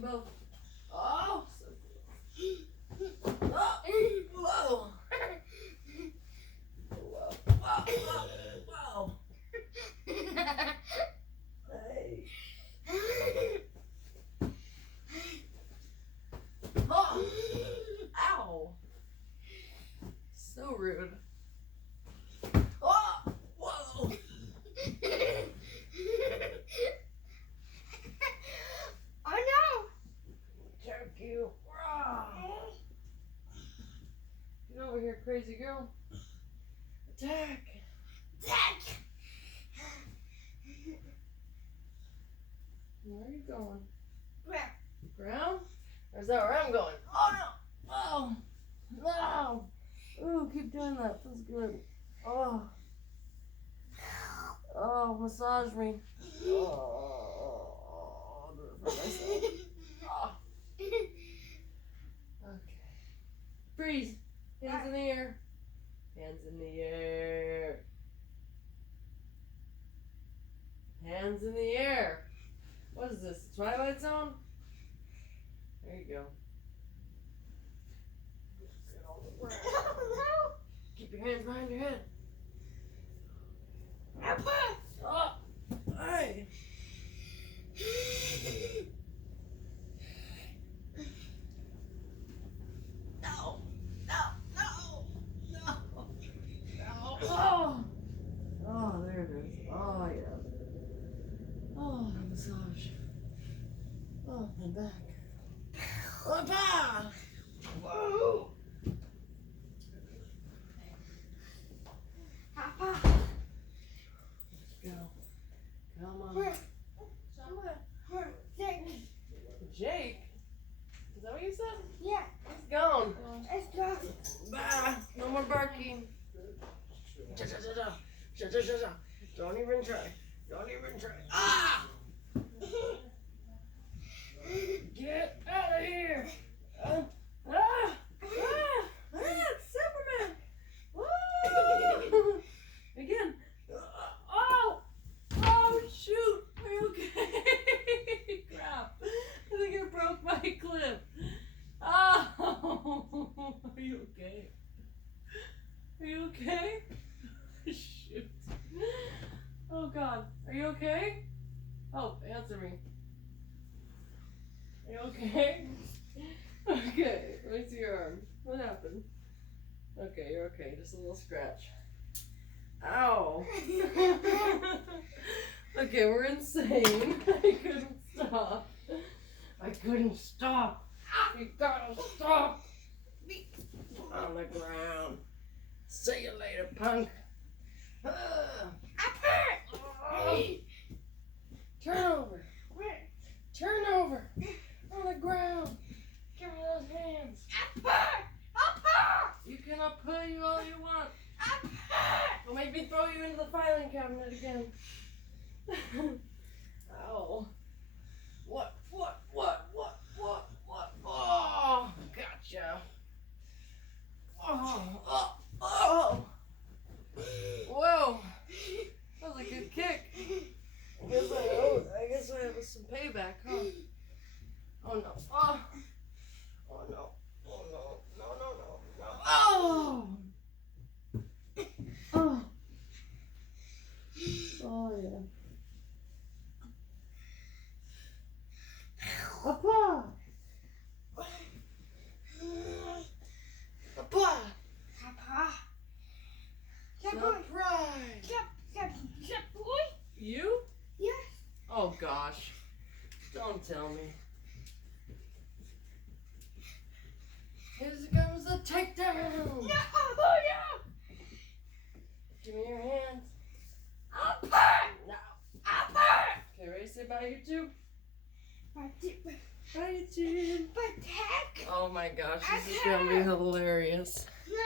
them both. Oh, so cool. Oh, whoa. Whoa. Whoa. Whoa. Hey. Oh. Ow. So rude. Oh. Whoa. Oh no! Choke you. Get over here, crazy girl. Attack. Attack! Where are you going? Where? Ground? Or is that where I'm going? Oh no! Oh! No! Ooh, keep doing that. Feels good. Oh. Oh, massage me. Oh, I'll do it for myself. Oh. Okay. Freeze. Hands in the air. Hands in the air. Hands in the air. What is this? Twilight Zone? There you go. Get on the ground. No! Keep your hands behind your head. Appa! Oh, hey. No, no, no, no, no. Oh, oh, there it is. Oh, yeah. Oh, the massage. Oh, my back. Appa! Whoa! Appa! Let's go. Come on. Where? Somewhere. Where? Jake. Jake? Is that what you said? Yeah, He's gone. let's go. Bye. No more barking. Don't even try. Don't even try. Ah! Get out of here! It's Superman! Woo! Again. Oh! Oh, shoot! Are you okay? Crap. I think I broke my clip. Oh! Are you okay? Are you okay? Shoot. Oh, God. Are you okay? Oh, answer me. Are you okay? Okay, let me see your arm. What happened? Okay, you're okay. Just a little scratch. Ow! Okay, we're insane. I couldn't stop. I couldn't stop. You gotta stop. On the ground. See you later, punk. Turn over. Turn over. On the ground. Give me those hands. You can put you all you want. Don't make me throw you into the filing cabinet again. Ow. What? Oh, gotcha. Oh. Whoa. That was a good kick. I guess I have some payback, huh? Oh no. Oh no. Oh! Oh! Oh, yeah. Appa! Appa! Surprise! You? Yes. Oh, gosh. Don't tell me. Here comes the takedown! No. Give me your hands. Appa! No. Appa! Okay, ready to say bye, YouTube? Bye, Bye, YouTube. Attack! Oh my gosh, this is gonna be hilarious. No!